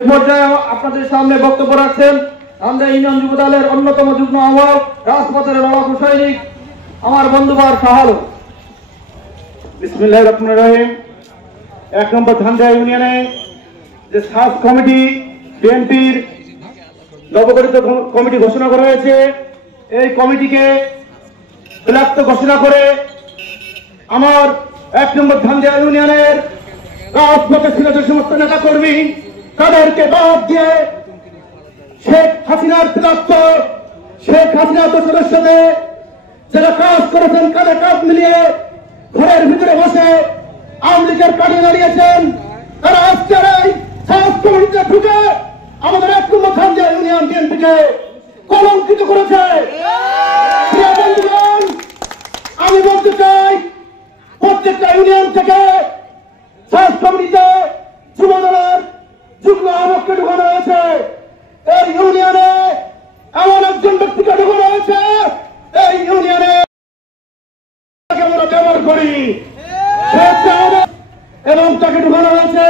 পর্যায়ে আপনাদের সামনে বক্তব্য রাখছেন আমরা ইউনিয়ন যুব দলের অন্যতম যুগ্ম আহ্বায়ক রাজপথের লড়াকু সৈনিক আমার বন্ধুবার শাহালু। বিসমিল্লাহির রহমানির রহিম। 1 নম্বর ধানদিয়া ইউনিয়নে যে সাব কমিটি বিএনপির নবগঠিত কমিটি ঘোষণা করা হয়েছে, এই কমিটিকে বিলুপ্ত ঘোষণা করে আমার 1 নম্বর ধানদিয়া ইউনিয়নের রাজপথে ছিল যে সমস্ত নেতা কর্মী তাদেরকে বাদ দিয়ে শেখ হাসিনার বিলুপ্ত শেখ হাসিনা দোষরের সাথে যারা কাজ করেছেন কাঁধে কাঁধ মিলিয়ে ঘরের ভিতরে বসে আওয়ামী লীগের কাঠে দাঁড়িয়েছেন, তারা আজকের এই সাব কমিটিতে ঢুকে আমাদের 1 নম্বর ধানদিয়া ইউনিয়ন বিএনপিকে কলঙ্কিত করেছে। প্রিয় বন্ধুগণ, আমি বলতে চাই প্রত্যেকটা ইউনিয়ন থেকে সাব কমিটিতে যুব দলের যুগ্ম আহ্বায়ককে ঢুকানো হয়েছে। এই ইউনিয়নে এমন একজন ব্যক্তিকে ঢুকানো হয়েছে, এই ইউনিয়নে আমরা ব্যবহার করি এবং তাকে ঢুকানো হয়েছে।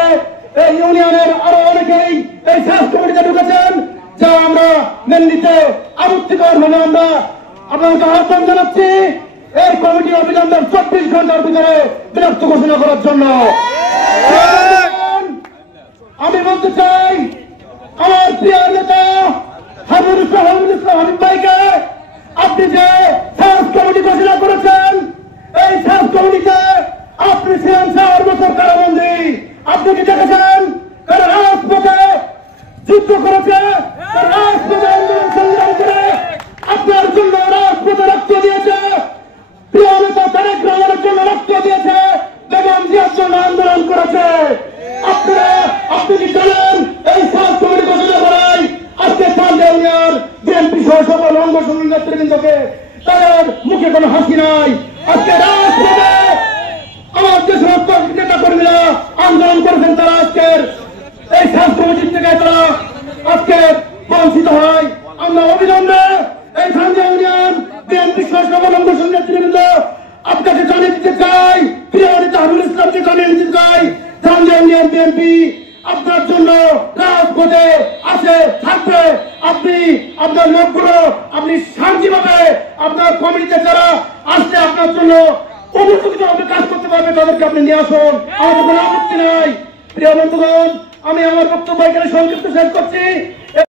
এই ইউনিয়নের আরো অনেকেই এই সাব কমিটিতে ঢুকেছেন, যা আমরা মেনে নিতে আপত্তিকর ভাবে আমরা আপনাদেরকে আহ্বান জানাচ্ছি এই কমিটি অবিলম্বে 24 ঘন্টার ভিতরে বিলুপ্ত ঘোষণা করার জন্য। আমি বলতে চাই আমার প্রিয় নেতা হাবিবুল ইসলাম হাবিব ভাইকে, আপনি যে সাব কমিটি ঘোষণা করেছেন, এই সাব কমিটিতে আপনি ছিলেন 4 বছর কারাবন্দী। আপনি কি দেখেছেন তারা রাজপথে যুদ্ধ করেছে, তারা রাজপথে আন্দোলন সংগ্রাম করে আপনার জন্য রাজপথে রক্ত দিয়েছে, প্রিয় নেতা তারেক রহমানের জন্য রক্ত দিয়েছে, বেগম জিয়ার জন্য আন্দোলন করেছে। আপনি কি জানেন এই সাব কমিটি ঘোষণা করায় আজকে ধানদিয়া ইউনিয়ন বিএনপি সহ সকল অঙ্গ সংগঠন নেতৃবৃন্দকে তাদের মুখে কোনো হাসি নাই। আজকে রাজপথে আমার যে সমস্ত নেতা কর্মীরা আন্দোলন করেছেন, তারা আজকের এই সাব কমিটির থেকে তারা আজকে বঞ্চিত হয়। আমরা অবিলম্বে এই ধানদিয়া ইউনিয়ন বিএনপি সহ সকল অঙ্গ সংগঠন নেতৃবৃন্দ আপনাকে জানিয়ে দিতে চাই, প্রিয় নেতা হাবিবুল ইসলামকে জানিয়ে দিতে চাই, ধানদিয়া ইউনিয়ন বিএনপি আপনার জন্য রাজপথে আছে, থাকবে। আপনি আপনার লোকগুলো আপনি শান্তিভাবে আপনার কমিটিতে যারা আসছে আপনার জন্য উপযুক্তভাবে কাজ করতে পারবে, তাদেরকে আপনি নিয়ে আসুন, আমাদের কোনো আপত্তি নাই। প্রিয় বন্ধুগণ, আমি আমার বক্তব্য এখানে সংক্ষিপ্ত শেষ করছি।